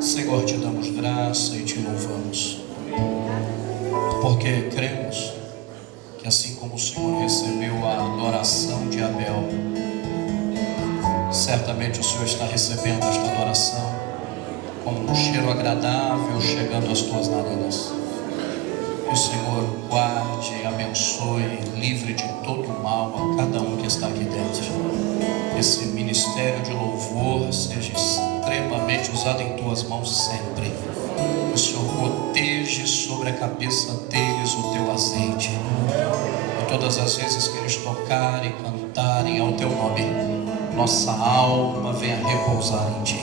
Senhor, te damos graça e te louvamos, porque cremos que assim como o Senhor recebeu a adoração de Abel, certamente o Senhor está recebendo esta adoração como um cheiro agradável chegando às tuas narinas. Que o Senhor guarde, abençoe, livre de todo o mal a cada um que está aqui dentro. Esse ministério de louvor seja extremamente usado em tuas mãos sempre. O Senhor proteja sobre a cabeça deles o teu azeite. E todas as vezes que eles tocarem, cantarem ao teu nome, nossa alma venha repousar em ti.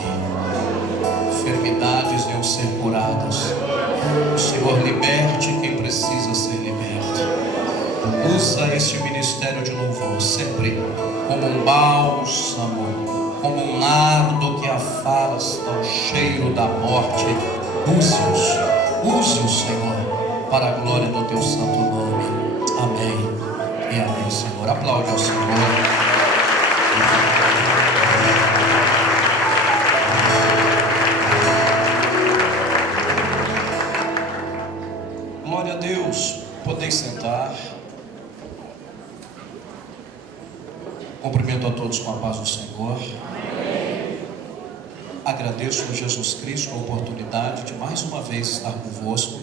Enfermidades venham ser curadas. O Senhor liberte quem precisa ser liberto. Usa este ministério de louvor sempre como um bálsamo, como um nardo que afasta o cheiro da morte. Use-o, Senhor, para a glória do teu santo nome. Amém e amém, Senhor. Aplaude ao Senhor. Glória a Deus. Podem sentar. Cumprimento a todos com a paz do Senhor. Agradeço a Jesus Cristo a oportunidade de mais uma vez estar convosco,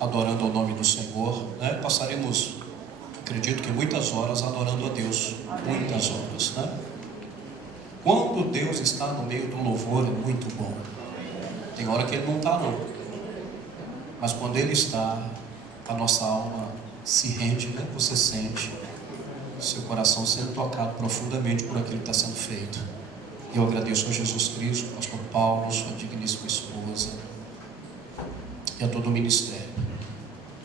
adorando ao nome do Senhor, né? Passaremos, acredito que muitas horas adorando a Deus, muitas horas, né? Quando Deus está no meio do louvor é muito bom. Tem hora que Ele não está não, mas quando Ele está, a nossa alma se rende, né? Você sente seu coração sendo tocado profundamente por aquilo que está sendo feito. Eu agradeço a Jesus Cristo, ao pastor Paulo, sua digníssima esposa e a todo o ministério.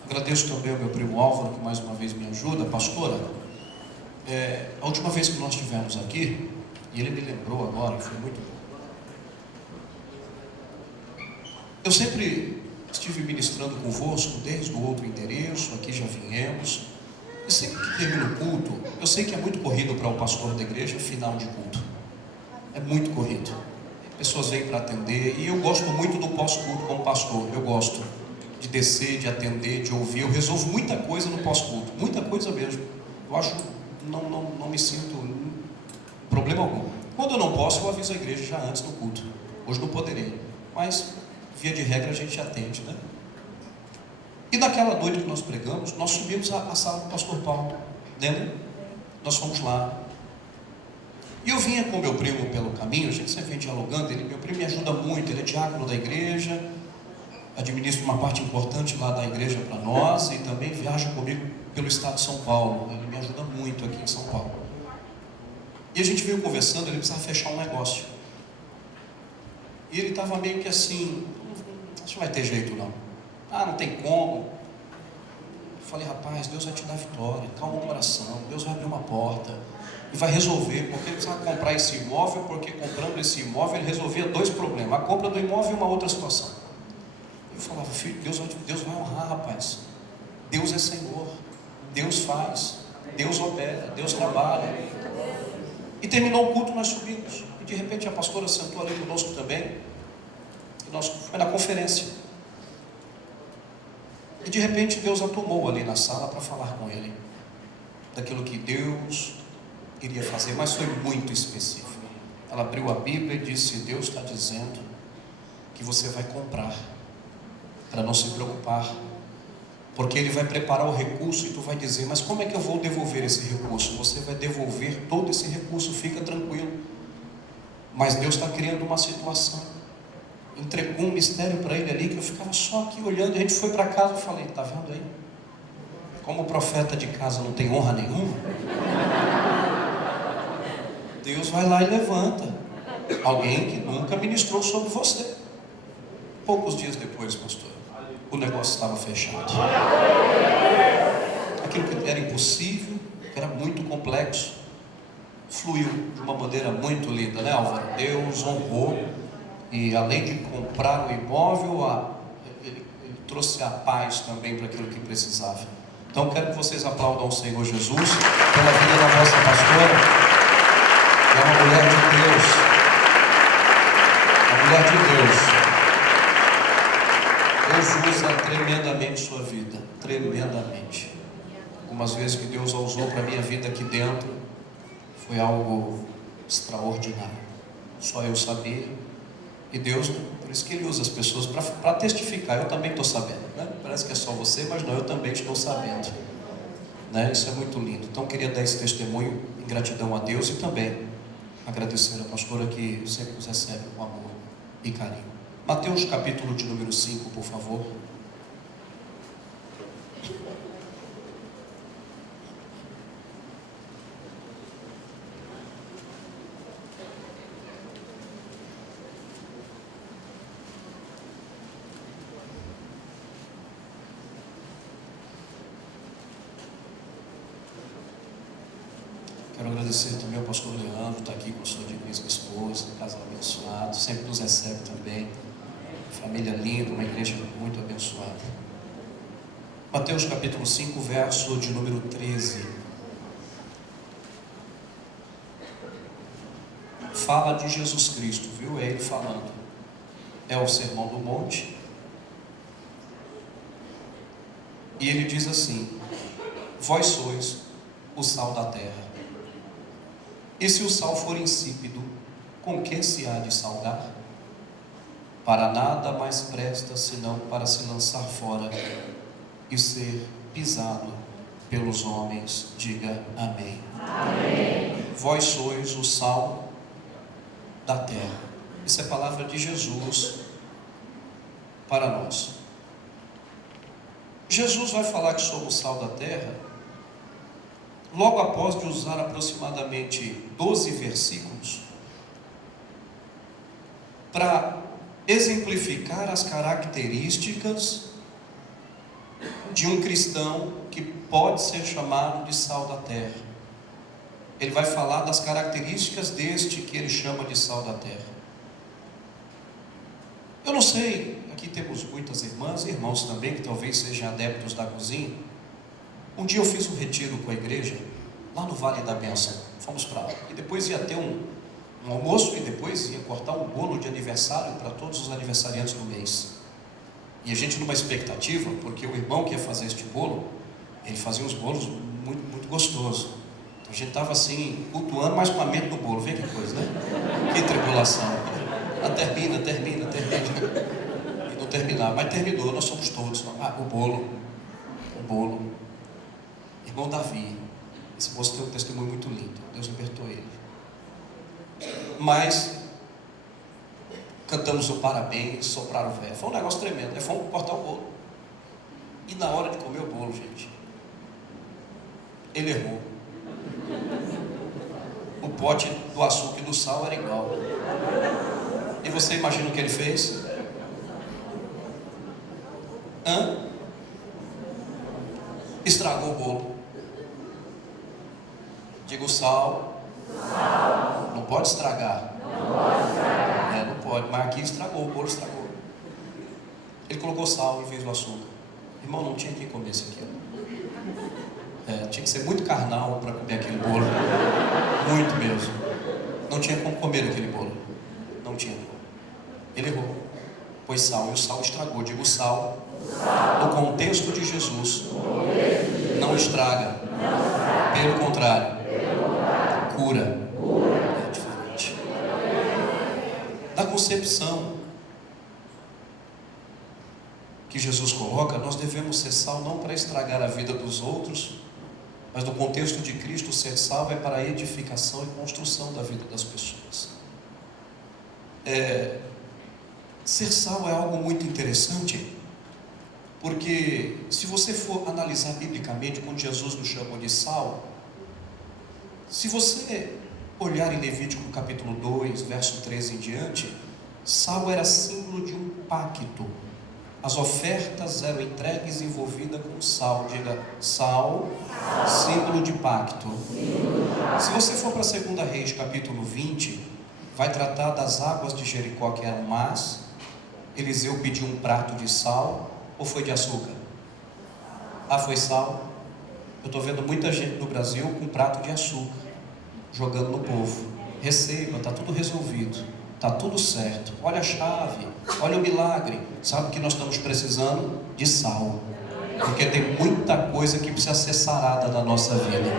Agradeço também ao meu primo Álvaro, que mais uma vez me ajuda. Pastora, a última vez que nós estivemos aqui, e ele me lembrou agora, foi muito bom. Eu sempre estive ministrando convosco desde o outro endereço, aqui já viemos. E sempre que termina o culto, eu sei que é muito corrido para o pastor da igreja, final de culto. É muito corrido. Pessoas vêm para atender, e eu gosto muito do pós-culto como pastor. Eu gosto de descer, de atender, de ouvir. Eu resolvo muita coisa no pós-culto, muita coisa mesmo. Eu acho, não me sinto problema algum. Quando eu não posso, eu aviso a igreja já antes do culto. Hoje não poderei, mas via de regra a gente atende, né? E naquela noite que nós pregamos, nós subimos a sala do pastor Paulo, lembra? Nós fomos lá. E eu vinha com meu primo pelo caminho, a gente sempre vem dialogando. Meu primo me ajuda muito, ele é diácono da igreja, administra uma parte importante lá da igreja para nós, e também viaja comigo pelo estado de São Paulo. Ele me ajuda muito aqui em São Paulo. E a gente veio conversando, ele precisava fechar um negócio. E ele estava meio que assim, acho que não vai ter jeito não. Não tem como. Eu falei, rapaz, Deus vai te dar vitória, calma o coração, Deus vai abrir uma porta e vai resolver, porque ele precisava comprar esse imóvel, porque comprando esse imóvel ele resolvia dois problemas, a compra do imóvel e uma outra situação. Eu falava, filho, Deus vai honrar, rapaz. Deus é Senhor, Deus faz, Deus opera, Deus trabalha. E terminou o culto, nós subimos, e de repente a pastora sentou ali conosco também, e nós foi na conferência. E de repente Deus a tomou ali na sala para falar com ele daquilo que Deus iria fazer, mas foi muito específico. Ela abriu a Bíblia e disse, Deus está dizendo que você vai comprar, para não se preocupar, porque Ele vai preparar o recurso, e tu vai dizer, mas como é que eu vou devolver esse recurso? Você vai devolver todo esse recurso, fica tranquilo. Mas Deus está criando uma situação. Entregou um mistério para ele ali, que eu ficava só aqui olhando. A gente foi para casa, eu falei, tá vendo aí? Como o profeta de casa não tem honra nenhuma, Deus vai lá e levanta alguém que nunca ministrou sobre você. Poucos dias depois, pastor, o negócio estava fechado. Aquilo que era impossível, que era muito complexo, fluiu de uma maneira muito linda, né, Álvaro? Deus honrou. E além de comprar o imóvel, ele trouxe a paz também para aquilo que precisava. Então quero que vocês aplaudam o Senhor Jesus pela vida da nossa pastora. É uma mulher de Deus, uma Mulher de Deus, Deus usa tremendamente sua vida, tremendamente. Algumas vezes que Deus a usou para a minha vida aqui dentro, foi algo extraordinário. Só eu sabia. E Deus, por isso que Ele usa as pessoas para testificar. Eu também estou sabendo, né? Parece que é só você, mas não, eu também estou sabendo, né? Isso é muito lindo. Então, queria dar esse testemunho em gratidão a Deus e também agradecer a pastora que sempre nos recebe com amor e carinho. Mateus capítulo de número 5, por favor. Quero agradecer também ao pastor Leandro, está aqui com a sua Diniz, minha esposa, um casal abençoado, sempre nos recebe também. Família linda, uma igreja muito abençoada. Mateus capítulo 5, verso de número 13. Fala de Jesus Cristo, viu? É Ele falando. É o Sermão do Monte. E Ele diz assim: vós sois o sal da terra. E se o sal for insípido, com que se há de salgar? Para nada mais presta, senão para se lançar fora e ser pisado pelos homens. Diga amém. Amém. Vós sois o sal da terra. Isso é palavra de Jesus para nós. Jesus vai falar que somos sal da terra logo após de usar aproximadamente 12 versículos para exemplificar as características de um cristão que pode ser chamado de sal da terra. Ele vai falar das características deste que ele chama de sal da terra. Eu não sei, aqui temos muitas irmãs e irmãos também que talvez sejam adeptos da cozinha. Um dia eu fiz um retiro com a igreja lá no Vale da Bênção. Fomos para lá e depois ia ter um almoço e depois ia cortar um bolo de aniversário para todos os aniversariantes do mês. E a gente numa expectativa, porque o irmão que ia fazer este bolo, ele fazia uns bolos muito, muito gostosos. Então a gente estava assim, cultuando, mas com a mente no bolo. Vê que coisa, né? Que tribulação. Termina. E não terminava, mas terminou, nós somos todos. O bolo. Irmão Davi, esse moço tem um testemunho muito lindo. Deus libertou ele. Mas cantamos o parabéns, sopraram o véio. Foi um negócio tremendo. Aí fomos cortar o bolo. E na hora de comer o bolo, gente, ele errou. O pote do açúcar e do sal era igual. E você imagina o que ele fez? Estragou o bolo. Digo sal. Não pode estragar. Não pode. Mas aqui estragou, o bolo estragou. Ele colocou sal em vez do açúcar. Irmão, não tinha quem comesse aquilo. Tinha que ser muito carnal para comer aquele bolo. Muito mesmo. Não tinha como comer aquele bolo. Não tinha. Ele errou. Pôs sal e o sal estragou. Digo sal. No contexto de Jesus, não estraga. Pelo contrário, cura. É diferente. Na concepção que Jesus coloca, nós devemos ser sal não para estragar a vida dos outros, mas no contexto de Cristo, ser sal é para a edificação e construção da vida das pessoas. Ser sal é algo muito interessante, porque se você for analisar biblicamente quando Jesus nos chamou de sal, se você olhar em Levítico capítulo 2, verso 13 em diante, sal era símbolo de um pacto. As ofertas eram entregues envolvidas com sal. Diga, sal, símbolo de pacto. Se você for para 2 Reis capítulo 20, vai tratar das águas de Jericó que eram más. Eliseu pediu um prato de sal, ou foi de açúcar? Foi sal. Eu estou vendo muita gente no Brasil com um prato de açúcar, jogando no povo. Receba, está tudo resolvido. está tudo certo. Olha a chave, olha o milagre. Sabe o que nós estamos precisando? De sal. Porque tem muita coisa que precisa ser sarada na nossa vida.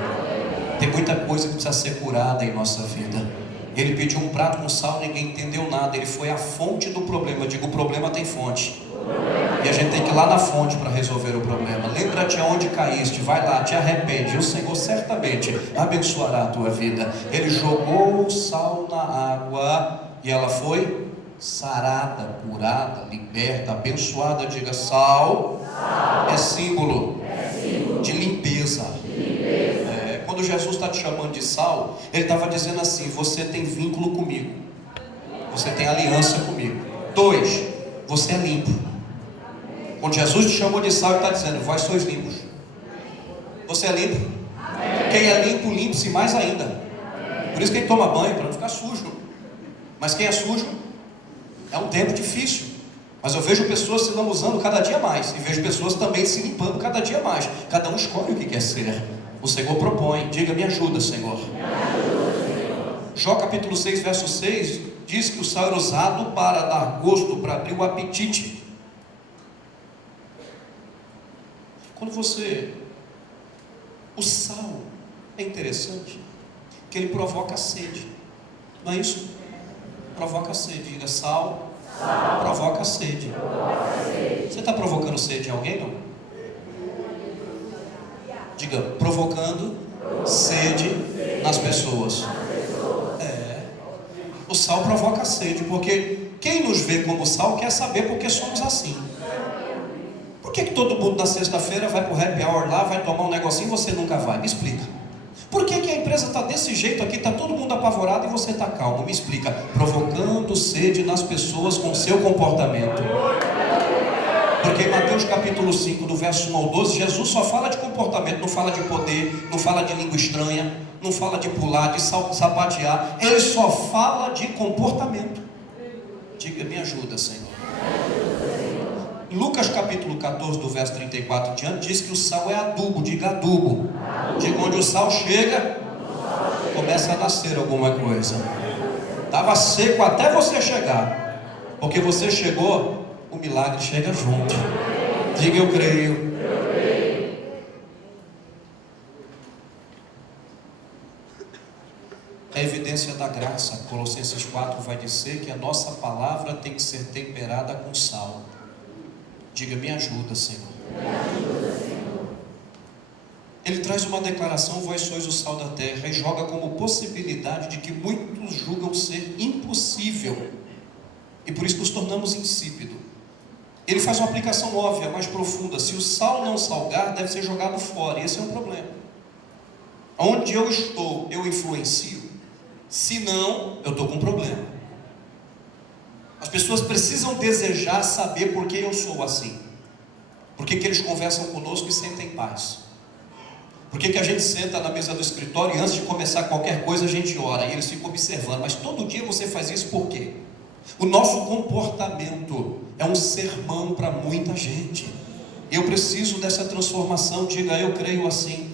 Tem muita coisa que precisa ser curada em nossa vida. Ele pediu um prato com sal, ninguém entendeu nada. Ele foi à fonte do problema. Eu digo, o problema tem fonte. E a gente tem que ir lá na fonte para resolver o problema. Lembra-te aonde caíste, vai lá, te arrepende. E o Senhor certamente abençoará a tua vida. Ele jogou o sal na água e ela foi sarada, curada, liberta, abençoada. Diga, sal é símbolo de limpeza. Quando Jesus está te chamando de sal, Ele estava dizendo assim: você tem vínculo comigo, você tem aliança comigo. 2, você é limpo. Quando Jesus te chamou de sal, Ele está dizendo: vós sois limpos. Você é limpo. Quem é limpo, limpe-se mais ainda. Por isso que quem toma banho, para não ficar sujo. Mas quem é sujo, é um tempo difícil. Mas eu vejo pessoas se lambuzando cada dia mais, e vejo pessoas também se limpando cada dia mais. Cada um escolhe o que quer ser. O Senhor propõe. Diga, me ajuda, Senhor. Jó capítulo 6, verso 6 diz que o sal era usado para dar gosto, para abrir o apetite. Quando o sal é interessante, que ele provoca sede. Não é isso? Provoca sede. Diga, sal provoca sede. Você está provocando sede em alguém, não? Diga, provocando sede nas pessoas. O sal provoca sede, porque quem nos vê como sal quer saber por que somos assim. Por que todo mundo na sexta-feira vai para o happy hour lá, vai tomar um negocinho e você nunca vai? Me explica. Por que a empresa está desse jeito aqui, está todo mundo apavorado e você está calmo? Me explica. Provocando sede nas pessoas com seu comportamento. Porque em Mateus capítulo 5, do verso 1 ao 12, Jesus só fala de comportamento, não fala de poder, não fala de língua estranha, não fala de pular, de sapatear. Ele só fala de comportamento. Diga, me ajuda, Senhor. Em Lucas capítulo 14, do verso 34 em diante, diz que o sal é adubo. Diga, adubo. Diga, onde o sal chega, começa a nascer alguma coisa. Estava seco até você chegar, porque você chegou, o milagre chega junto. Diga, eu creio. A evidência da graça, Colossenses 4 vai dizer que a nossa palavra tem que ser temperada com sal. Diga, me ajuda, Senhor. Ele traz uma declaração: vós sois o sal da terra, e joga como possibilidade de que muitos julgam ser impossível, e por isso nos tornamos insípidos. Ele faz uma aplicação óbvia, mais profunda. Se o sal não salgar, deve ser jogado fora, e esse é um problema. Onde eu estou, eu influencio. Se não, eu estou com um problema. As pessoas precisam desejar saber por que eu sou assim. Por que eles conversam conosco e sentem paz? Por que a gente senta na mesa do escritório e antes de começar qualquer coisa a gente ora e eles ficam observando? Mas todo dia você faz isso por quê? O nosso comportamento é um sermão para muita gente. Eu preciso dessa transformação. Diga, eu creio assim.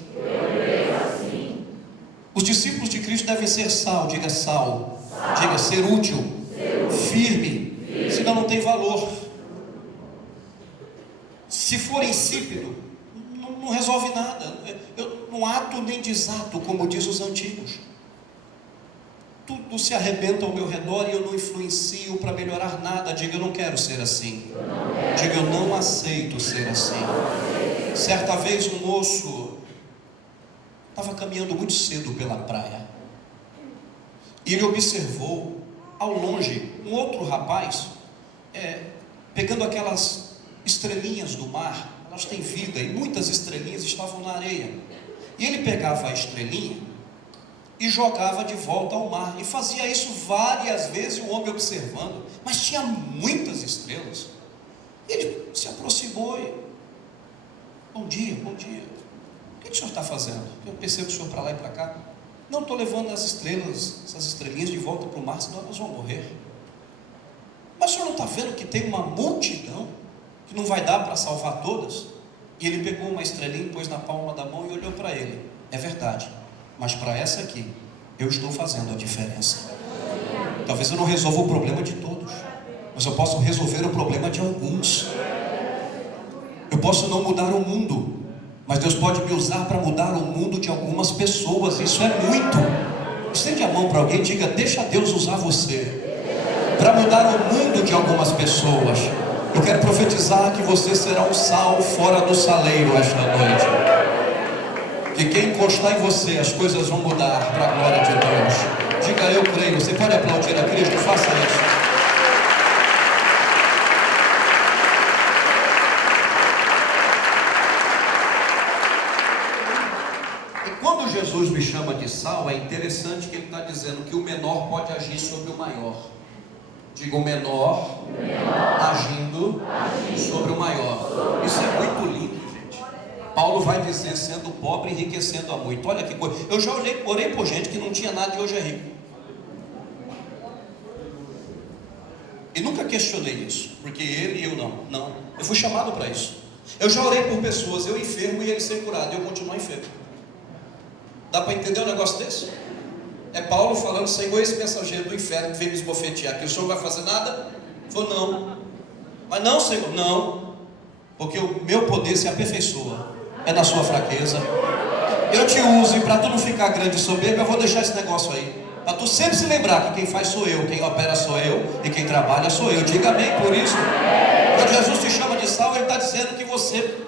Os discípulos de Cristo devem ser sal. Diga, sal. Diga, ser útil. Firme. Senão não tem valor. Se for insípido, não resolve nada. Eu não ato nem desato, como diz os antigos. Tudo se arrebenta ao meu redor e eu não influencio para melhorar nada. Diga, eu não quero ser assim. Diga, eu não aceito ser assim. Certa vez um moço estava caminhando muito cedo pela praia, e ele observou ao longe um outro rapaz pegando aquelas estrelinhas do mar. Elas têm vida e muitas estrelinhas estavam na areia, e ele pegava a estrelinha e jogava de volta ao mar, e fazia isso várias vezes, o homem observando, mas tinha muitas estrelas. Ele se aproximou e: bom dia, bom dia, o que o senhor está fazendo? Eu percebo o senhor para lá e para cá. Não, estou levando as estrelas, essas estrelinhas de volta para o mar, senão elas vão morrer. Mas o senhor não está vendo que tem uma multidão, que não vai dar para salvar todas? E ele pegou uma estrelinha, pôs na palma da mão e olhou para ele: é verdade, mas para essa aqui, eu estou fazendo a diferença. Talvez eu não resolva o problema de todos, mas eu posso resolver o problema de alguns. Eu posso não mudar o mundo, mas Deus pode me usar para mudar o mundo de algumas pessoas. Isso é muito. Estende a mão para alguém e diga: deixa Deus usar você para mudar o mundo de algumas pessoas. Eu quero profetizar que você será um sal fora do saleiro esta noite. Que quem encostar em você, as coisas vão mudar para a glória de Deus. Diga: eu creio. Você pode aplaudir a Cristo? Faça isso. Jesus me chama de sal, é interessante que ele está dizendo que o menor pode agir sobre o maior. Diga: o menor agindo sobre o maior. Isso é muito lindo, gente. Paulo vai dizer: sendo pobre, enriquecendo a muito. Olha que coisa. Eu já orei por gente que não tinha nada e hoje é rico. E nunca questionei isso, porque ele e eu não. Eu fui chamado para isso. Eu já orei por pessoas, eu enfermo e ele ser curado, e eu continuo enfermo. Dá para entender um negócio desse? É Paulo falando: Senhor, esse mensageiro do inferno que veio me esbofetear, que o Senhor vai fazer nada? Ele falou: não. Mas não, Senhor, não, porque o meu poder se aperfeiçoa é na sua fraqueza. Eu te uso, e para tu não ficar grande e soberbo, eu vou deixar esse negócio aí, para tu sempre se lembrar que quem faz sou eu, quem opera sou eu, e quem trabalha sou eu. Diga amém por isso. Quando Jesus te chama de sal, ele está dizendo que você,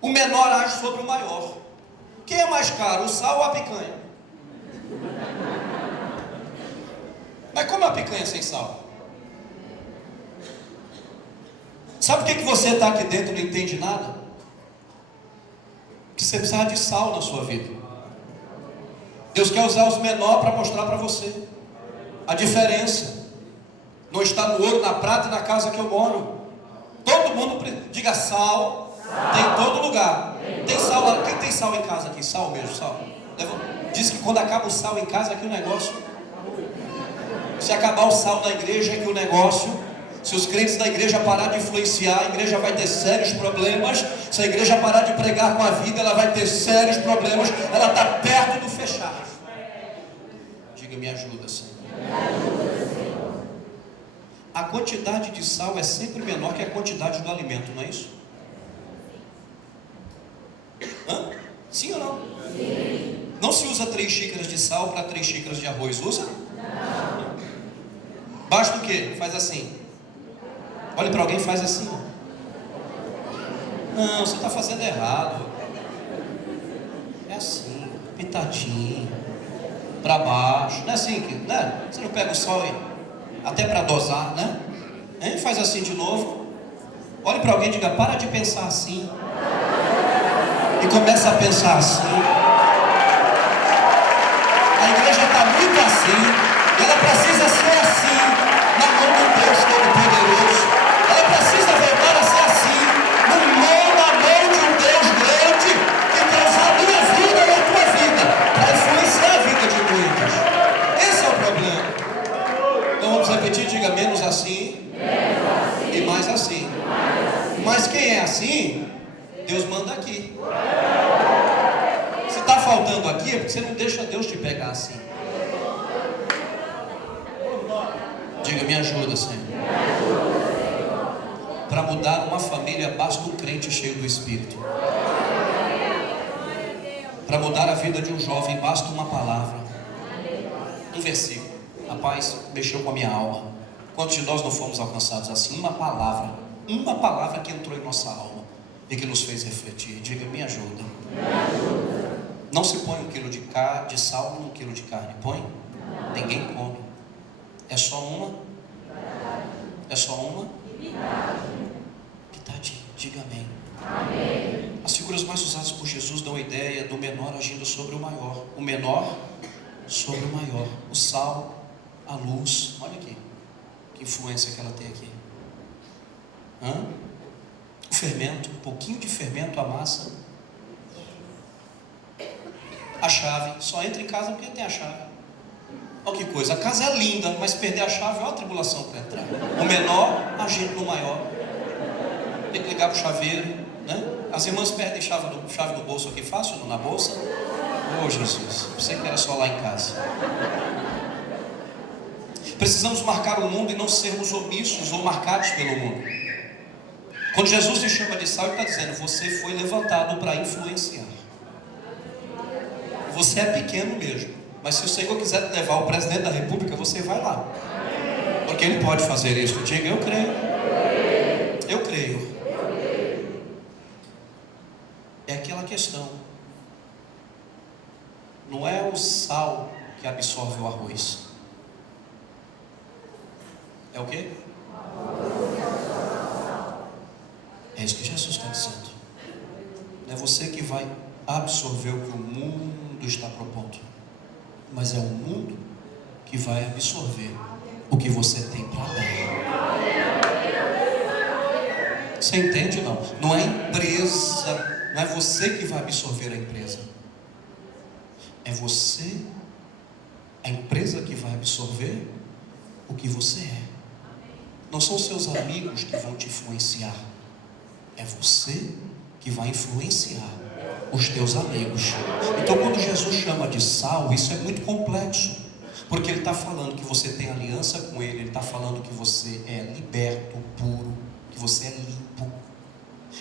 o menor age sobre o maior. Quem é mais caro, o sal ou a picanha? Mas como é a picanha sem sal? Sabe por que você está aqui dentro e não entende nada? Que você precisa de sal na sua vida. Deus quer usar os menores para mostrar para você a diferença. Não está no ouro, na prata e na casa que eu moro. Todo mundo, diga: sal, tem em todo lugar. Tem sal lá. Quem tem sal em casa aqui? Sal mesmo, sal. Diz que quando acaba o sal em casa, aqui o negócio. Se acabar o sal na igreja, aqui o negócio. Se os crentes da igreja parar de influenciar, a igreja vai ter sérios problemas. Se a igreja parar de pregar com a vida, ela vai ter sérios problemas. Ela está perto do fechar. Diga: me ajuda, Senhor. A quantidade de sal é sempre menor que a quantidade do alimento, não é isso? Hã? Sim ou não? Sim. Não se usa 3 xícaras de sal para 3 xícaras de arroz, usa? Não. Basta o quê? Faz assim. Olhe para alguém e faz assim. Não, você está fazendo errado. É assim, pitadinho, para baixo. Não é assim, né? Você não pega o sal aí, até para dosar, né? Hein? Faz assim de novo. Olhe para alguém e diga: para de pensar assim. E começa a pensar assim. A igreja está muito assim. Ela precisa ser assim, na mão do Deus Todo-Poderoso. Ela precisa voltar a ser assim, na mão de um Deus grande, que quer usar a minha vida e a tua vida para influenciar a vida de muitos. Esse é o problema. Então vamos repetir: diga: menos assim, e mais assim. Mas quem é assim, Deus manda aqui. Se está faltando aqui, é porque você não deixa Deus te pegar assim. Diga: me ajuda, Senhor. Para mudar uma família, basta um crente cheio do Espírito. Para mudar a vida de um jovem, basta uma palavra, um versículo. Rapaz, mexeu com a minha alma. Quantos de nós não fomos alcançados assim? Uma palavra que entrou em nossa alma e que nos fez refletir. Diga: me ajuda. Não se põe 1 quilo de sal num 1 quilo de carne. Põe? Não. Ninguém come. É só uma? É só uma? Pitadinha. Diga amém. Amém. As figuras mais usadas por Jesus dão a ideia do menor agindo sobre o maior. O menor sobre o maior. O sal, a luz. Olha aqui, que influência que ela tem aqui. O fermento, um pouquinho de fermento, a massa. A chave, só entra em casa porque tem a chave. Olha que coisa, a casa é linda, mas perder a chave é uma tribulação para entrar. O menor agindo no maior. Tem que ligar para o chaveiro, né? As irmãs perdem chave no bolso aqui fácil, não na bolsa? Oh Jesus, pensei que era só lá em casa. Precisamos marcar o mundo e não sermos omissos ou marcados pelo mundo. Quando Jesus te chama de sal, Ele está dizendo: você foi levantado para influenciar. Você é pequeno mesmo, mas se o Senhor quiser te levar ao presidente da república, você vai lá, porque Ele pode fazer isso. Diga: eu creio. Eu creio. É aquela questão. Não é o sal que absorve o arroz. É o quê? É isso que Jesus está dizendo. Não é você que vai absorver o que o mundo está propondo, mas é o mundo que vai absorver o que você tem para dar. Você entende? Não é a empresa, não é você que vai absorver a empresa, é você, a empresa que vai absorver o que você é. Não são seus amigos que vão te influenciar, é você que vai influenciar os teus amigos. Então, quando Jesus chama de sal, isso é muito complexo, porque Ele está falando que você tem aliança com Ele, Ele está falando que você é liberto, puro, que você é limpo.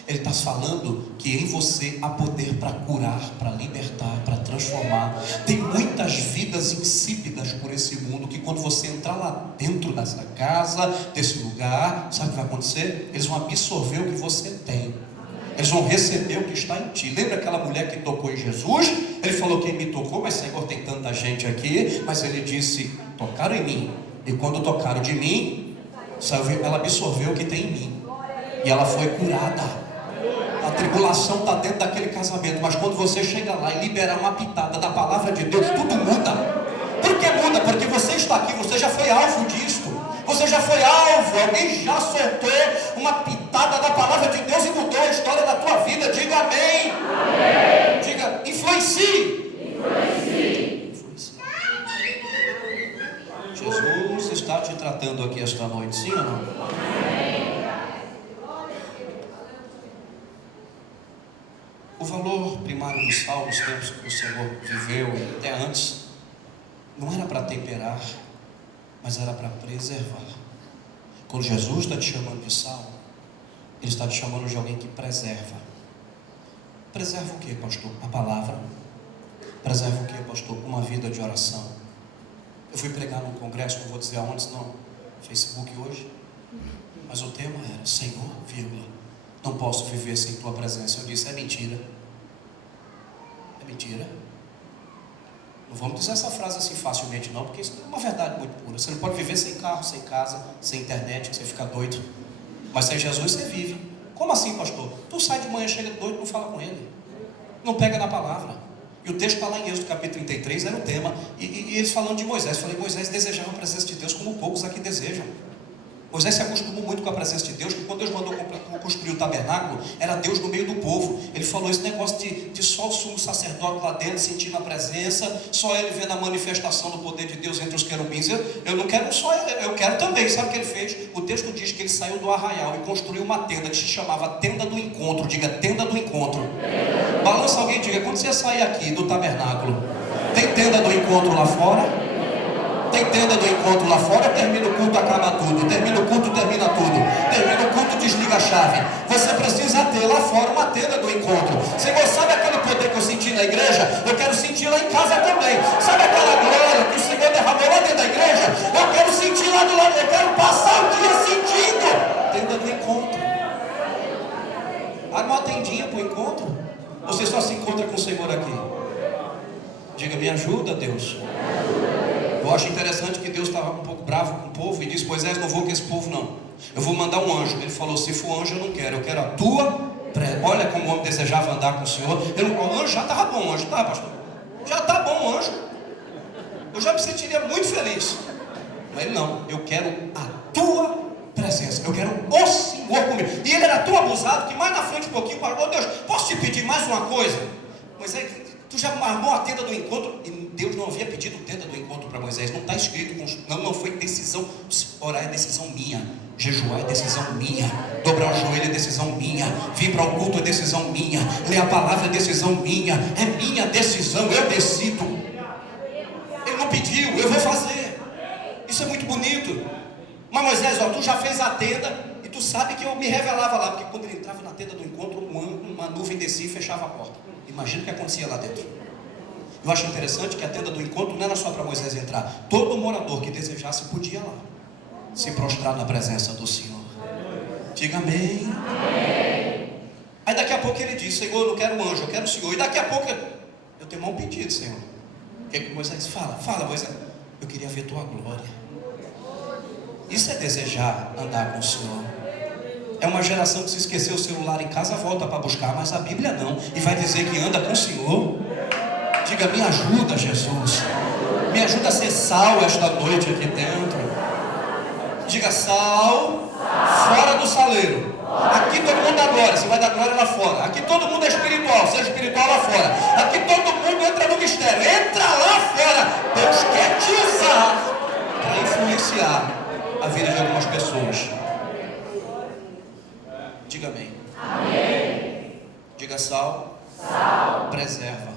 Ele está falando que em você há poder para curar, para libertar, para transformar. Tem muitas vidas insípidas por esse mundo, que quando você entrar lá dentro dessa casa, desse lugar, sabe o que vai acontecer? Eles vão absorver o que você tem. Eles vão receber o que está em ti. Lembra aquela mulher que tocou em Jesus? Ele falou: quem me tocou? Mas Senhor, tem tanta gente aqui. Mas ele disse: tocaram em mim. E quando tocaram de mim, ela absorveu o que tem em mim, e ela foi curada. A tribulação está dentro daquele casamento, mas quando você chega lá e liberar uma pitada da palavra de Deus, tudo muda. Por que muda? Porque você está aqui, você já foi alvo disto. Você já foi alvo, alguém já soltou uma pitada da palavra de Deus e mudou a história da tua vida. Diga amém. Amém. Diga: influencie. Influencie. Jesus está te tratando aqui esta noite, sim ou não? Amém. O valor primário do sal nos tempos que o Senhor viveu e até antes não era para temperar, mas era para preservar. Quando Jesus está te chamando de sal, Ele está te chamando de alguém que preserva. Preserva o que, pastor? A palavra. Preserva o que, pastor? Uma vida de oração. Eu fui pregar num congresso, não vou dizer aonde, senão Facebook hoje, mas o tema era: Senhor, vírgula, não posso viver sem tua presença. Eu disse: é mentira. É mentira. Não vamos dizer essa frase assim facilmente não, porque isso é uma verdade muito pura. Você não pode viver sem carro, sem casa, sem internet, que você fica doido. Mas sem Jesus você vive. Como assim, pastor? Tu sai de manhã, chega doido, não fala com Ele, não pega na palavra. E o texto está lá em Êxodo capítulo 33, era o tema. E eles falando de Moisés, eu falei: Moisés desejava a presença de Deus como poucos aqui desejam. Moisés se acostumou muito com a presença de Deus, que quando Deus mandou construir o tabernáculo, era Deus no meio do povo. Ele falou: esse negócio de só o sumo sacerdote lá dentro, sentindo a presença, só ele vendo a manifestação do poder de Deus entre os querubins. Eu não quero só ele, eu quero também. Sabe o que ele fez? O texto diz que ele saiu do arraial e construiu uma tenda que se chamava Tenda do Encontro. Diga: Tenda do Encontro. Balança alguém e diga: quando você sair aqui do tabernáculo, tem tenda do encontro lá fora? Tem tenda do encontro lá fora? Termina o culto, acaba tudo. Termina o culto, termina tudo. Termina o culto, desliga a chave. Você precisa ter lá fora uma tenda do encontro. Senhor, sabe aquele poder que eu senti na igreja? Eu quero sentir lá em casa também. Sabe aquela glória que o Senhor derramou lá dentro da igreja? Eu quero sentir lá do lado. Eu quero passar o dia sentindo. Tenda do encontro. Arma uma tendinha para o encontro. Você só se encontra com o Senhor aqui. Diga: me ajuda, Deus. Eu acho interessante que Deus estava um pouco bravo com o povo e disse: Moisés, não vou com esse povo não, eu vou mandar um anjo. Ele falou: se for anjo eu não quero, eu quero a tua Olha como o homem desejava andar com o Senhor. O anjo já estava bom, o anjo, tá, pastor? Já está bom o anjo. Eu já me sentiria muito feliz. Mas ele não, eu quero a tua presença, eu quero o Senhor comigo. E ele era tão abusado que mais na frente um pouquinho falou: Deus, posso te pedir mais uma coisa? Moisés, tu já armou a tenda do encontro? E Deus não havia pedido tenda do encontro para Moisés. Não está escrito, não foi decisão. Orar é decisão minha, jejuar é decisão minha, dobrar o joelho é decisão minha, vir para o culto é decisão minha, ler a palavra é decisão minha, é minha decisão, eu decido. Ele não pediu, eu vou fazer. Isso é muito bonito. Moisés, ó, tu já fez a tenda, e tu sabe que eu me revelava lá, porque quando ele entrava na tenda do encontro, uma nuvem descia e fechava a porta. Imagina o que acontecia lá dentro. Eu acho interessante que a tenda do encontro não era só para Moisés entrar. Todo morador que desejasse podia lá se prostrar na presença do Senhor. Diga amém. Aí daqui a pouco ele diz: Senhor, eu não quero um anjo, eu quero o Senhor. E daqui a pouco eu tenho um pedido, Senhor. O que é que Moisés fala? Fala, Moisés. Eu queria ver tua glória. Isso é desejar andar com o Senhor. É uma geração que se esqueceu o celular em casa, volta para buscar, mas a Bíblia não. E vai dizer que anda com o Senhor. Diga, me ajuda, Jesus. Me ajuda a ser sal esta noite aqui dentro. Diga, sal fora do saleiro. Aqui todo mundo dá glória, você vai dar glória lá fora. Aqui todo mundo é espiritual, seja espiritual lá fora. Aqui todo mundo entra no mistério, entra lá fora. Deus quer te usar para influenciar a vida de algumas pessoas. Diga amém. Amém. Diga sal, preserva.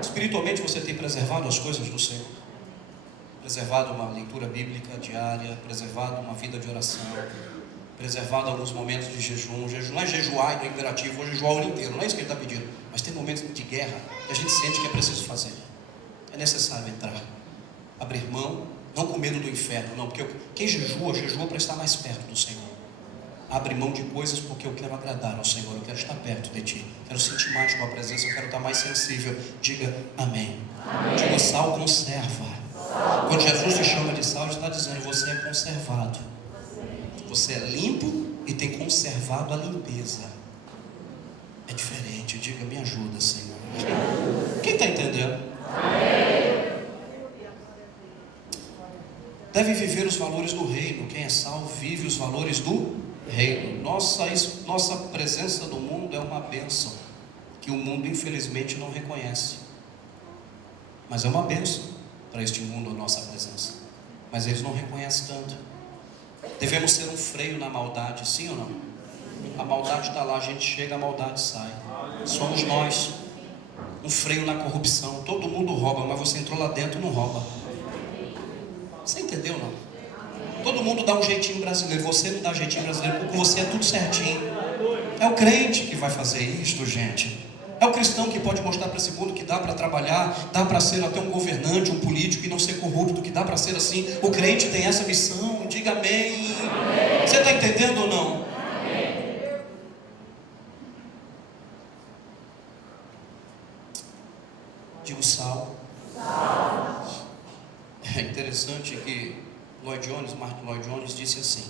Espiritualmente você tem preservado as coisas do Senhor, preservado uma leitura bíblica diária, preservado uma vida de oração, preservado alguns momentos de jejum. Jejum não é jejuar no imperativo, vou jejuar o ano inteiro, não é isso que ele está pedindo, mas tem momentos de guerra que a gente sente que é preciso fazer, é necessário entrar, abrir mão, não com medo do inferno, não, porque quem jejua para estar mais perto do Senhor. Abre mão de coisas porque eu quero agradar ao Senhor, eu quero estar perto de Ti, quero sentir mais Tua presença, eu quero estar mais sensível. Diga amém. Diga, sal conserva. Quando Jesus te chama de sal, Ele está dizendo: você é conservado, você é limpo e tem conservado a limpeza. É diferente. Diga, me ajuda, Senhor. Quem está entendendo? Deve viver os valores do reino. Quem é sal vive os valores do reino. Nossa presença no mundo é uma bênção que o mundo infelizmente não reconhece, mas é uma bênção para este mundo a nossa presença, mas eles não reconhecem tanto. Devemos ser um freio na maldade, sim ou não? A maldade está lá, a gente chega, a maldade sai. Somos nós. Um freio na corrupção. Todo mundo rouba, mas você entrou lá dentro e não rouba. Você entendeu, não? Todo mundo dá um jeitinho brasileiro, você não dá jeitinho brasileiro, porque você é tudo certinho. É o crente que vai fazer isto, gente. É o cristão que pode mostrar para esse mundo que dá para trabalhar, dá para ser até um governante, um político e não ser corrupto, que dá para ser assim. O crente tem essa missão. Diga amém. Você está entendendo ou não? Digo sal. É interessante que Martin Lloyd Jones disse assim: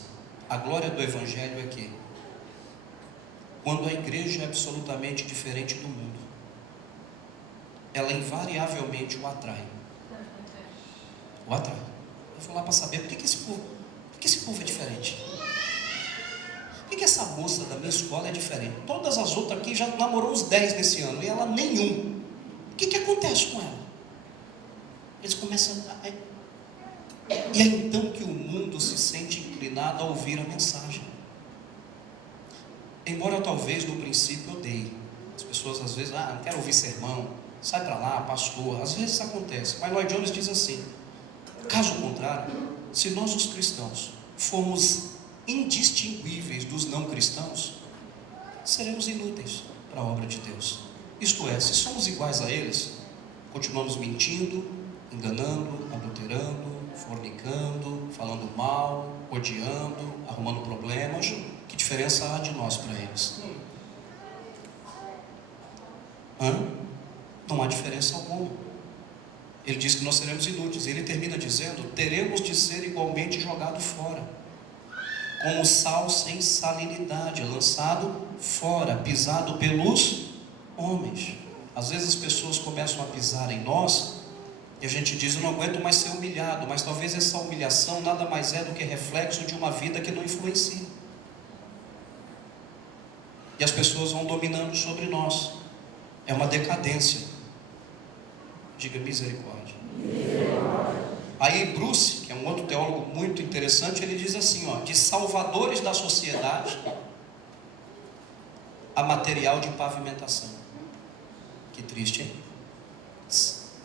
a glória do Evangelho é que, quando a igreja é absolutamente diferente do mundo, ela invariavelmente o atrai. O atrai. Eu vou lá para saber por que esse povo é diferente. Por que essa moça da minha escola é diferente? Todas as outras aqui já namorou uns 10 nesse ano, e ela nenhum. O que acontece com ela? Eles começam a... E é então que o mundo se sente inclinado a ouvir a mensagem. Embora talvez no princípio odeie. As pessoas às vezes, não quero ouvir sermão, sai para lá, pastor. Às vezes isso acontece, mas Lloyd Jones diz assim: caso contrário, se nós os cristãos formos indistinguíveis dos não cristãos, seremos inúteis para a obra de Deus. Isto é, se somos iguais a eles, continuamos mentindo, enganando, adulterando, fornicando, falando mal, odiando, arrumando problemas. Que diferença há de nós para eles? Não há diferença alguma. Ele diz que nós seremos inúteis. Ele termina dizendo: teremos de ser igualmente jogado fora, como sal sem salinidade, lançado fora, pisado pelos homens. Às vezes as pessoas começam a pisar em nós e a gente diz: eu não aguento mais ser humilhado. Mas talvez essa humilhação nada mais é do que reflexo de uma vida que não influencia, e as pessoas vão dominando sobre nós. É uma decadência. Diga misericórdia. Aí Bruce, que é um outro teólogo muito interessante, ele diz assim, de salvadores da sociedade a material de pavimentação. Que triste, hein?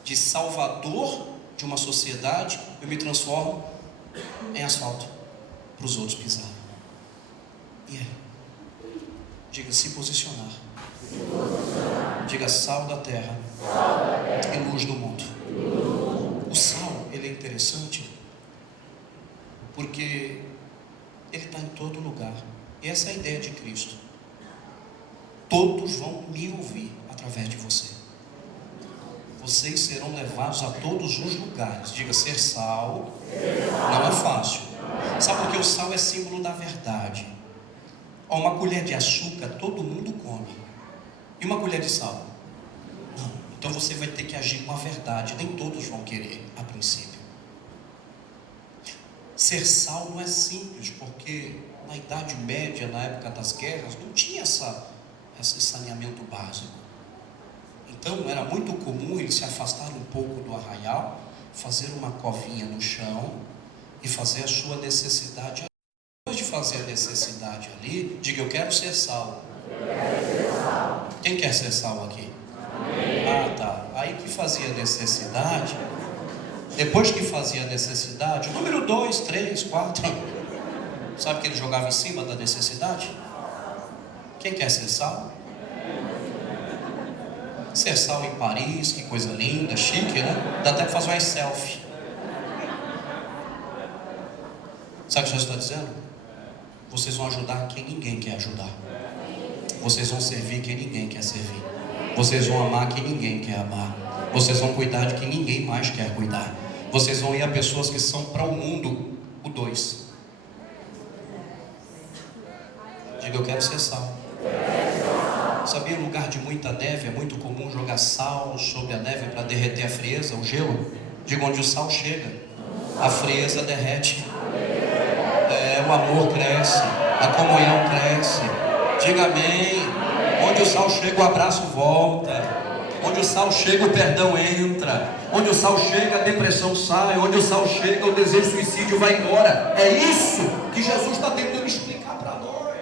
De salvador de uma sociedade, eu me transformo em asfalto. para os outros pisarem. Diga se posicionar. Diga sal da terra e luz do mundo. O sal, ele é interessante porque ele está em todo lugar. E essa é a ideia de Cristo. Todos vão me ouvir através de você. Vocês serão levados a todos os lugares. Diga, ser sal não é fácil. Sabe por que o sal é símbolo da verdade? Uma colher de açúcar todo mundo come. E uma colher de sal? Não. Então você vai ter que agir com a verdade. Nem todos vão querer, a princípio. Ser sal não é simples, porque na Idade Média, na época das guerras, não tinha esse saneamento básico. Então era muito comum eles se afastarem um pouco do arraial, fazer uma covinha no chão e fazer a sua necessidade. Depois de fazer a necessidade ali, diga, eu quero ser sal. Quem quer ser sal aqui? Ah, tá. Aí que fazia a necessidade. Depois que fazia a necessidade, número 2, 3, 4, sabe que ele jogava em cima da necessidade? Quem quer ser sal? Ser sal em Paris, que coisa linda, chique, né? Dá até para fazer uma selfie. Sabe o que Jesus está dizendo? Vocês vão ajudar quem ninguém quer ajudar. Vocês vão servir quem ninguém quer servir. Vocês vão amar quem ninguém quer amar. Vocês vão cuidar de quem ninguém mais quer cuidar. Vocês vão ir a pessoas que são para o mundo o 2. Diga, eu quero ser sal. Sabia, em lugar de muita neve, é muito comum jogar sal sobre a neve para derreter a frieza, o gelo. Diga, onde o sal chega, a frieza derrete. O amor cresce, a comunhão cresce. Diga amém. Onde o sal chega, o abraço volta. Onde o sal chega, o perdão entra. Onde o sal chega, a depressão sai. Onde o sal chega, o desejo de suicídio vai embora. É isso que Jesus está tentando explicar para nós.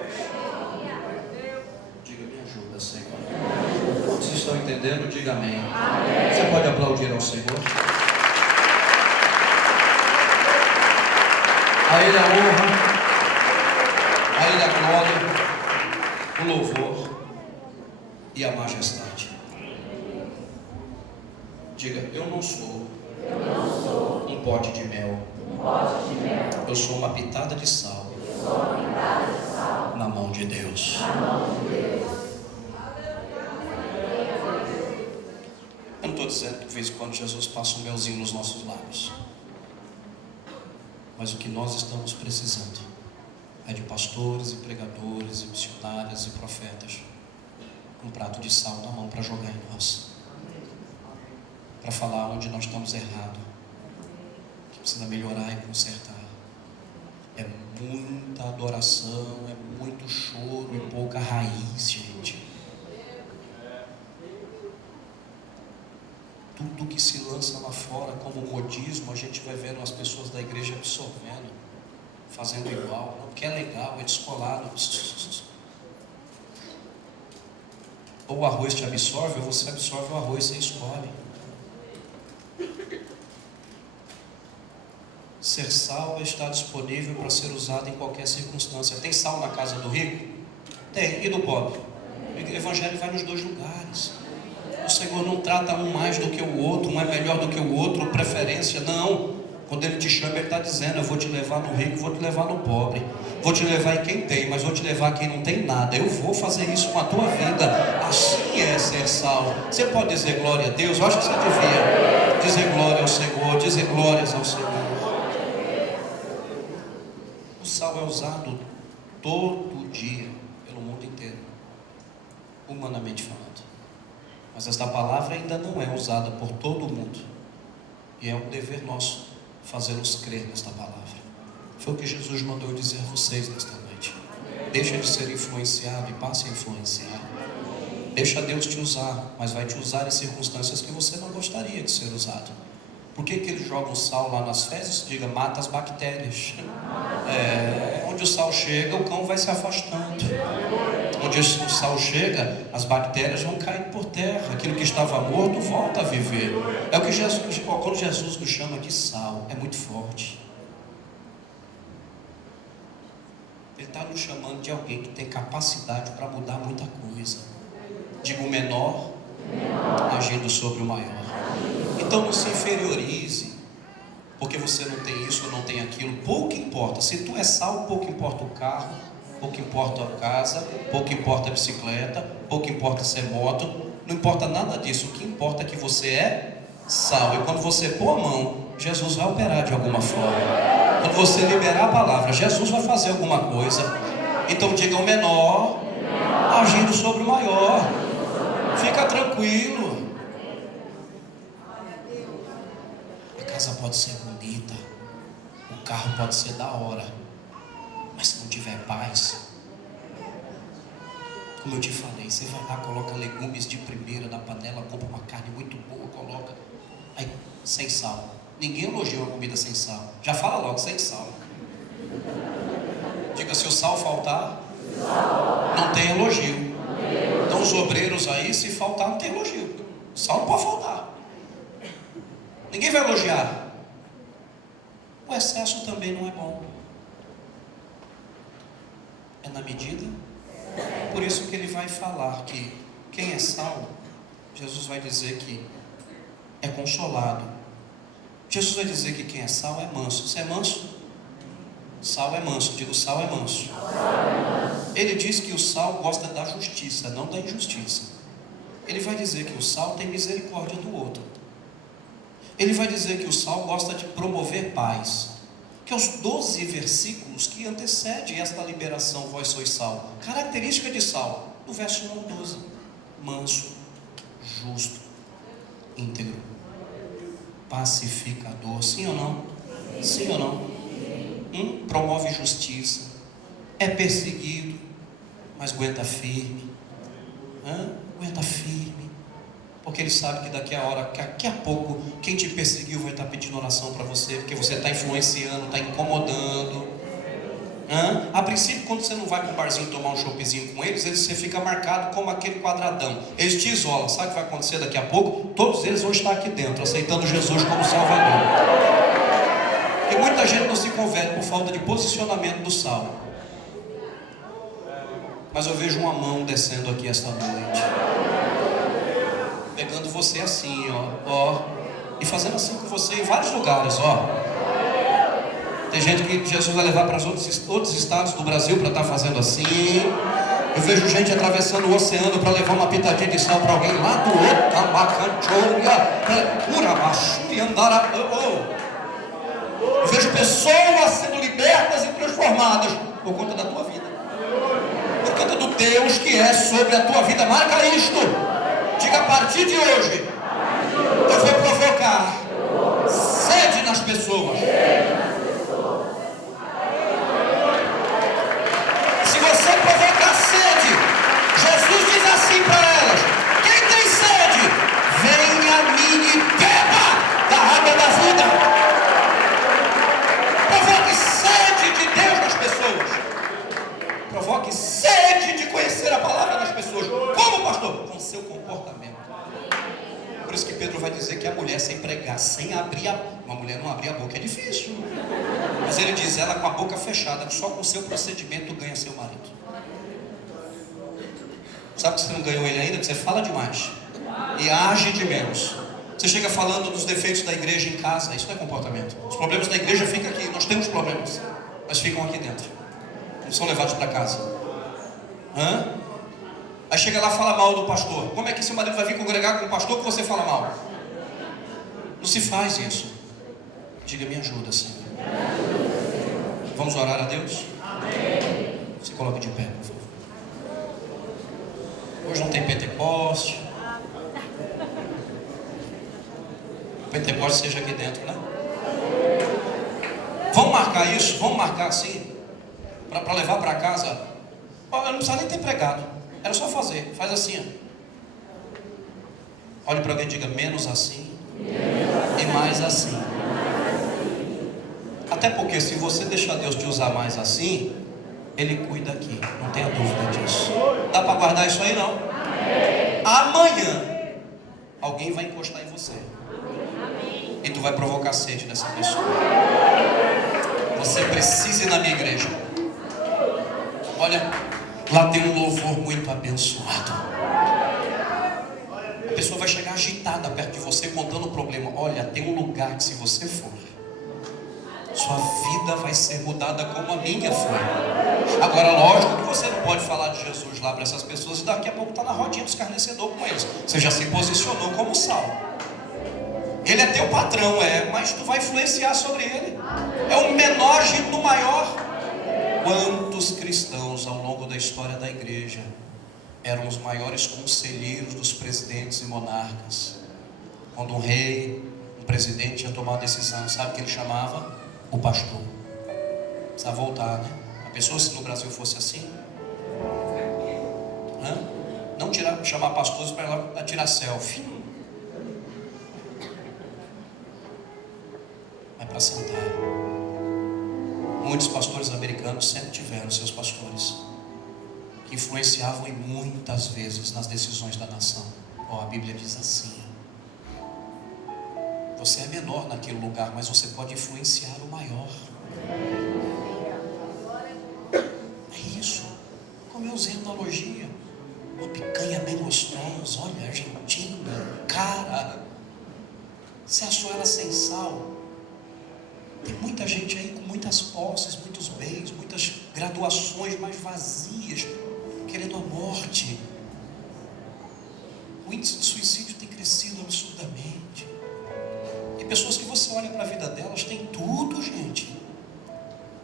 Diga, me ajuda, Senhor. Vocês estão entendendo? Diga amém. Você pode aplaudir ao Senhor. A Ele a honra, a Ele a glória, o louvor e a majestade. Diga, eu não sou um pote de mel. Eu sou uma pitada de sal na mão de Deus. Eu não estou dizendo que de vez em quando Jesus passa um melzinho nos nossos lábios. Mas o que nós estamos precisando é de pastores e pregadores e missionários e profetas com um prato de sal na mão para jogar em nós, para falar onde nós estamos errados, que precisa melhorar e consertar. É muita adoração, é muito choro e pouca raiz, gente. Tudo que se lança lá fora como modismo, a gente vai vendo as pessoas da igreja absorvendo, fazendo igual, não, porque é legal, é descolado. Ou o arroz te absorve, ou você absorve o arroz, você escolhe. Ser sal está disponível para ser usado em qualquer circunstância. Tem sal na casa do rico? Tem. E do pobre? O evangelho vai nos 2 lugares. O Senhor não trata um mais do que o outro, um é melhor do que o outro, preferência, não. Quando Ele te chama, Ele está dizendo, eu vou te levar no rico, vou te levar no pobre, vou te levar em quem tem, mas vou te levar em quem não tem nada. Eu vou fazer isso com a tua vida. Assim é ser sal. Você pode dizer glória a Deus? Eu acho que você devia dizer glória ao Senhor, dizer glórias ao Senhor. O sal é usado todo dia pelo mundo inteiro, humanamente falando. Mas esta palavra ainda não é usada por todo mundo. E é um dever nosso fazê-los crer nesta palavra. Foi o que Jesus mandou dizer a vocês nesta noite. Deixa de ser influenciado e passe a influenciar. Deixa Deus te usar, mas vai te usar em circunstâncias que você não gostaria de ser usado. Por que eles jogam sal lá nas fezes? Diga, mata as bactérias. Onde o sal chega, o cão vai se afastando. Onde o sal chega, as bactérias vão cair por terra. Aquilo que estava morto volta a viver. É o que Jesus, quando Jesus nos chama de sal, é muito forte. Ele está nos chamando de alguém que tem capacidade para mudar muita coisa. Digo, o menor agindo sobre o maior. Então não se inferiorize, porque você não tem isso ou não tem aquilo. Pouco importa. Se tu é sal, pouco importa o carro, pouco importa a casa, pouco importa a bicicleta, pouco importa se é moto. Não importa nada disso. O que importa é que você é sal. E quando você pôr a mão, Jesus vai operar de alguma forma. Quando você liberar a palavra, Jesus vai fazer alguma coisa. Então diga, o menor agindo sobre o maior. Fica tranquilo. A casa pode ser bonita, o carro pode ser da hora, mas se não tiver paz, como eu te falei, você vai lá, coloca legumes de primeira na panela, compra uma carne muito boa, coloca aí, sem sal. Ninguém elogia uma comida sem sal. Já fala logo, sem sal. Diga, se o sal faltar, não tem elogio. Então os obreiros aí, se faltar, não tem elogio. O sal não pode faltar. Ninguém vai elogiar. O excesso também não é bom. É na medida. Por isso que ele vai falar que quem é sal, Jesus vai dizer que é consolado. Jesus vai dizer que quem é sal é manso. Você é manso? Sal é manso. Digo, sal é manso. Ele diz que o sal gosta da justiça, não da injustiça. Ele vai dizer que o sal tem misericórdia do outro. Ele vai dizer que o sal gosta de promover paz. Que é os 12 versículos que antecedem esta liberação, vós sois sal. Característica de sal, no verso 1 ao 12. Manso, justo, íntegro, pacificador. Sim ou não? Sim ou não? Promove justiça. É perseguido, mas aguenta firme. Aguenta firme. Porque ele sabe que daqui a pouco, quem te perseguiu vai estar pedindo oração para você, porque você está influenciando, está incomodando. A princípio, quando você não vai para um barzinho tomar um choppzinho com eles, você fica marcado como aquele quadradão. Eles te isolam. Sabe o que vai acontecer daqui a pouco? Todos eles vão estar aqui dentro, aceitando Jesus como Salvador. E muita gente não se converte por falta de posicionamento do sal. Mas eu vejo uma mão descendo aqui esta noite, pegando você assim, ó, e fazendo assim com você em vários lugares, ó. Tem gente que Jesus vai levar para os outros estados do Brasil para estar fazendo assim. Eu vejo gente atravessando o oceano para levar uma pitadinha de sal para alguém lá do outro. Eu vejo pessoas sendo libertas e transformadas por conta da tua vida, por conta do Deus que é sobre a tua vida. Marca isto. Diga, a partir de hoje eu vou provocar sede nas pessoas. Se você provocar sede, Jesus diz assim para elas: quem tem sede, venha a mim e beba da água da vida. Provoque sede de Deus nas pessoas. Provoque sede de conhecer a palavra das pessoas. Como, pastor? Com seu comportamento. Por isso que Pedro vai dizer que a mulher sem pregar, sem abrir uma mulher não abrir a boca é difícil. Mas ele diz, ela com a boca fechada, só com o seu procedimento ganha seu marido. Sabe que você não ganhou ele ainda? Porque você fala demais e age de menos. Você chega falando dos defeitos da igreja em casa. Isso não é comportamento. Os problemas da igreja ficam aqui. Nós temos problemas, mas ficam aqui dentro, não são levados para casa. Aí chega lá e fala mal do pastor. Como é que seu marido vai vir congregar com o pastor que você fala mal? Não se faz isso. Diga, me ajuda, Senhor. Vamos orar a Deus? Se coloque de pé, por favor. Hoje não tem Pentecoste. Pentecoste seja aqui dentro, né? Vamos marcar isso? Vamos marcar assim? Para levar para casa? Eu não precisa nem ter pregado. Era só fazer. Faz assim, ó. Olhe para alguém e diga, menos assim e mais assim. Até porque se você deixar Deus te usar mais assim, Ele cuida aqui, não tenha dúvida disso. Dá para guardar isso aí, não? Amanhã alguém vai encostar em você e tu vai provocar sede nessa pessoa. Você precisa ir na minha igreja. Olha, lá tem um louvor muito abençoado. A pessoa vai chegar agitada perto de você, contando o problema. Olha, tem um lugar que se você for, sua vida vai ser mudada como a minha foi. Agora, lógico que você não pode falar de Jesus lá para essas pessoas e daqui a pouco está na rodinha dos escarnecedores com eles. Você já se posicionou como sal. Ele é teu patrão, mas tu vai influenciar sobre ele. É o menor agindo no maior. Quantos cristãos ao longo da história da igreja eram os maiores conselheiros dos presidentes e monarcas? Quando um rei, um presidente ia tomar uma decisão, sabe o que ele chamava? O pastor. Precisa voltar, né? A pessoa, se no Brasil fosse assim, não chamar pastores para ir lá tirar selfie, mas para sentar. Muitos pastores americanos sempre tiveram seus pastores que influenciavam e muitas vezes nas decisões da nação. A Bíblia diz assim: você é menor naquele lugar, mas você pode influenciar o maior. É isso. Como eu usei a analogia, uma picanha bem gostosa, olha, argentina, cara, você achou ela sem sal? Tem muita gente aí com muitas posses, muitos bens, muitas graduações, mas vazias, querendo a morte. O índice de suicídio tem crescido absurdamente. E pessoas que você olha para a vida delas, tem tudo, gente,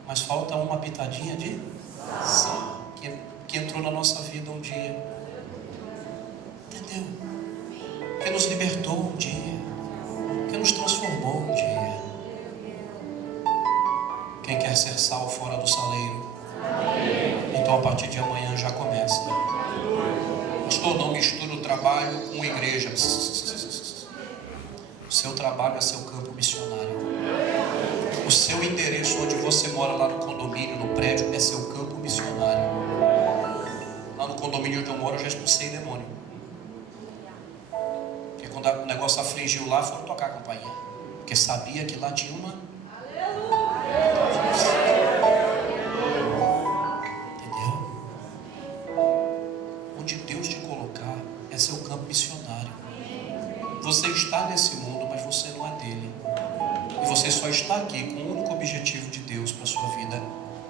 mas falta uma pitadinha de sal, que entrou na nossa vida um dia, entendeu? Que nos libertou um dia, que nos transformou um dia. Quem quer ser sal fora do saleiro? Então a partir de amanhã já começa. Pastor, não mistura o trabalho com igreja. O seu trabalho é seu campo missionário. O seu endereço onde você mora, lá no condomínio, no prédio, é seu campo missionário. Lá no condomínio onde eu moro, eu já expulsei demônio. Porque quando o negócio afligiu lá, foram tocar a campainha. Porque sabia que lá tinha uma... Entendeu? Onde Deus te colocar é seu campo missionário. Você está nesse mundo, mas você não é dele. E você só está aqui com o único objetivo de Deus para a sua vida.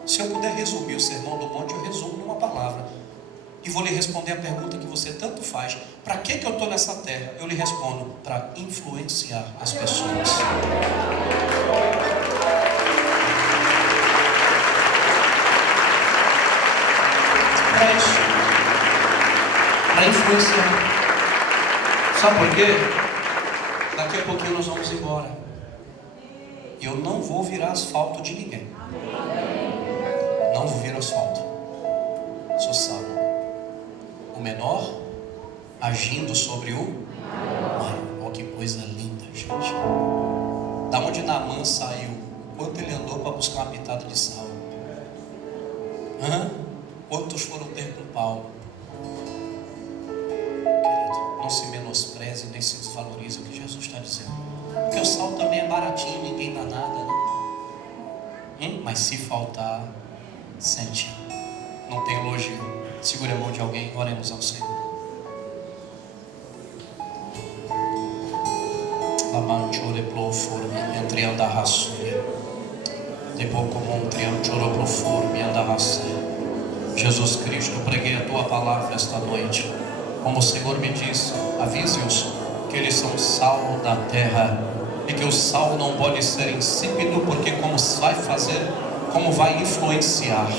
Se eu puder resumir o Sermão do Monte, eu resumo numa palavra. E vou lhe responder a pergunta que você tanto faz: para que eu estou nessa terra? Eu lhe respondo: para influenciar as pessoas. Para isso. Para influenciar. Sabe por quê? Daqui a pouquinho nós vamos embora. E eu não vou virar asfalto de ninguém. Não vou virar asfalto. Sou sal. O menor agindo sobre o maior. Olha que coisa linda, gente. Da onde Naamã saiu, o quanto ele andou para buscar uma pitada de sal. Quantos foram ter com Paulo? Querido, não se menospreze nem se desvalorize o que Jesus está dizendo. Porque o sal também é baratinho, ninguém dá nada, né? Mas se faltar, sente. Não tem elogio. Segure a mão de alguém, oremos ao Senhor. Entre andar raçuia. Depois como um triângulo profundo andar raçuia. Jesus Cristo, eu preguei a tua palavra esta noite. Como o Senhor me disse, avise-os que eles são sal da terra e que o sal não pode ser insípido, porque como vai influenciar.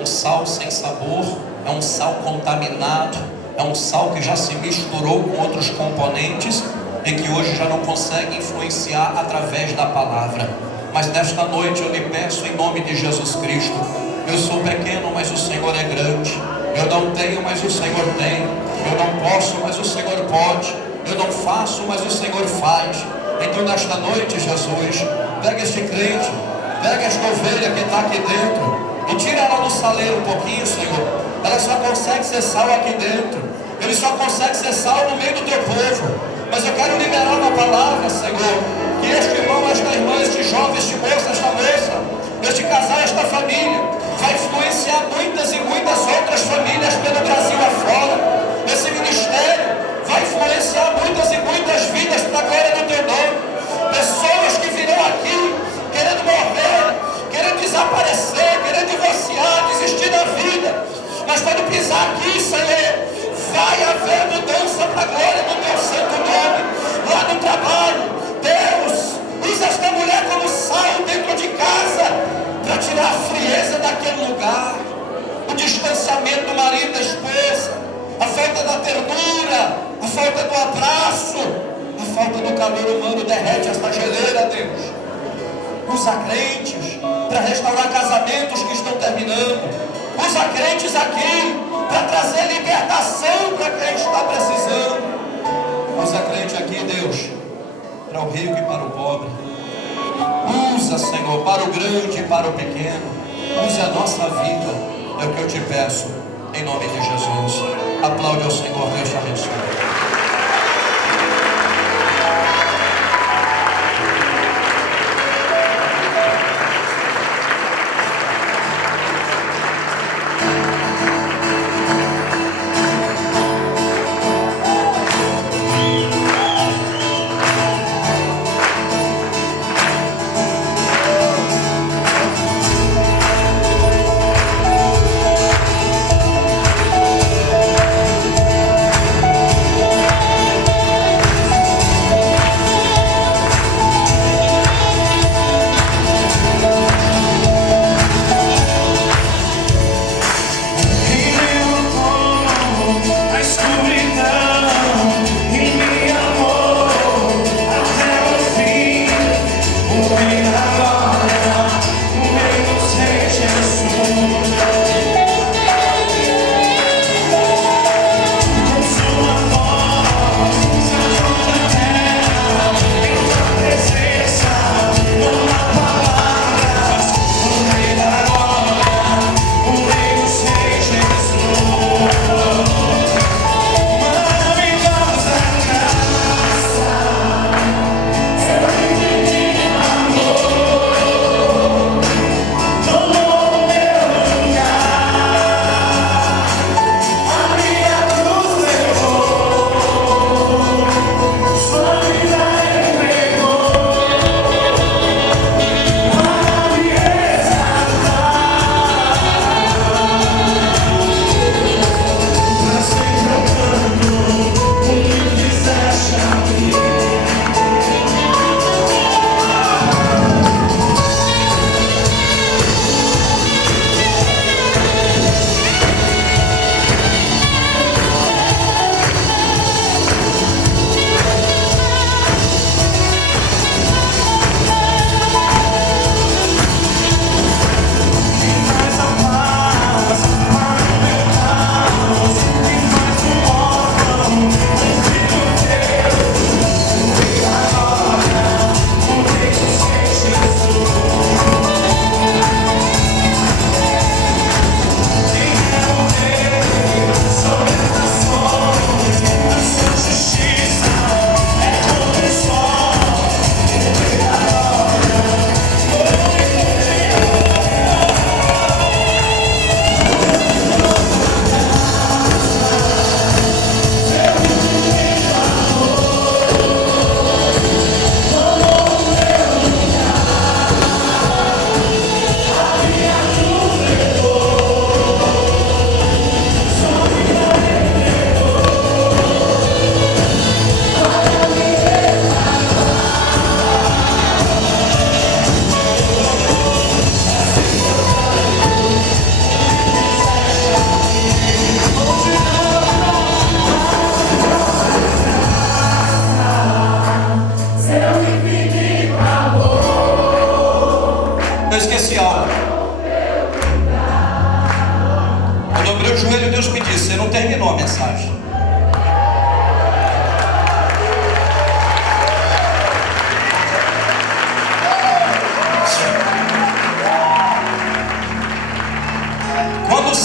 Um sal sem sabor é um sal contaminado, é um sal que já se misturou com outros componentes e que hoje já não consegue influenciar através da palavra. Mas nesta noite eu lhe peço em nome de Jesus Cristo: eu sou pequeno, mas o Senhor é grande. Eu não tenho, mas o Senhor tem. Eu não posso, mas o Senhor pode. Eu não faço, mas o Senhor faz. Então nesta noite, Jesus, pega este crente, pega esta ovelha que está aqui dentro e tira ela do saleiro um pouquinho, Senhor. Ela só consegue ser sal aqui dentro. Ele só consegue ser sal no meio do teu povo. Mas eu quero liberar uma palavra, Senhor, que este irmão, esta irmã, este jovem, este moço, esta moça, este casal, esta família, vai influenciar muitas e muitas Usa crentes para restaurar casamentos que estão terminando. Usa crentes aqui para trazer libertação para quem está precisando. Usa crente aqui, Deus, para o rico e para o pobre. Usa, Senhor, para o grande e para o pequeno. Use a nossa vida, é o que eu te peço, em nome de Jesus. Aplaude ao Senhor, Deus te abençoe.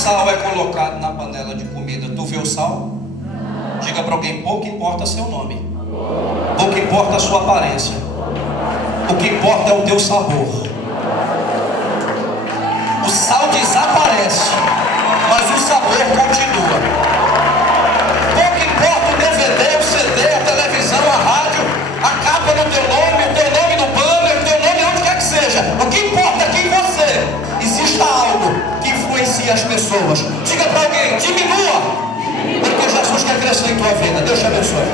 sal é colocado na panela de comida, tu vê o sal? Diga para alguém, pouco importa seu nome, pouco importa a sua aparência, o que importa é o teu sabor. O sal desaparece, mas o sabor continua. Pouco importa o DVD, o CD, a televisão, a rádio, a capa do teu nome, o teu nome no banner, o teu nome onde quer que seja. O que importa é que em você exista algo que influencia as pessoas. Diga para alguém, diminua, porque Jesus quer crescer em tua vida. Deus te abençoe.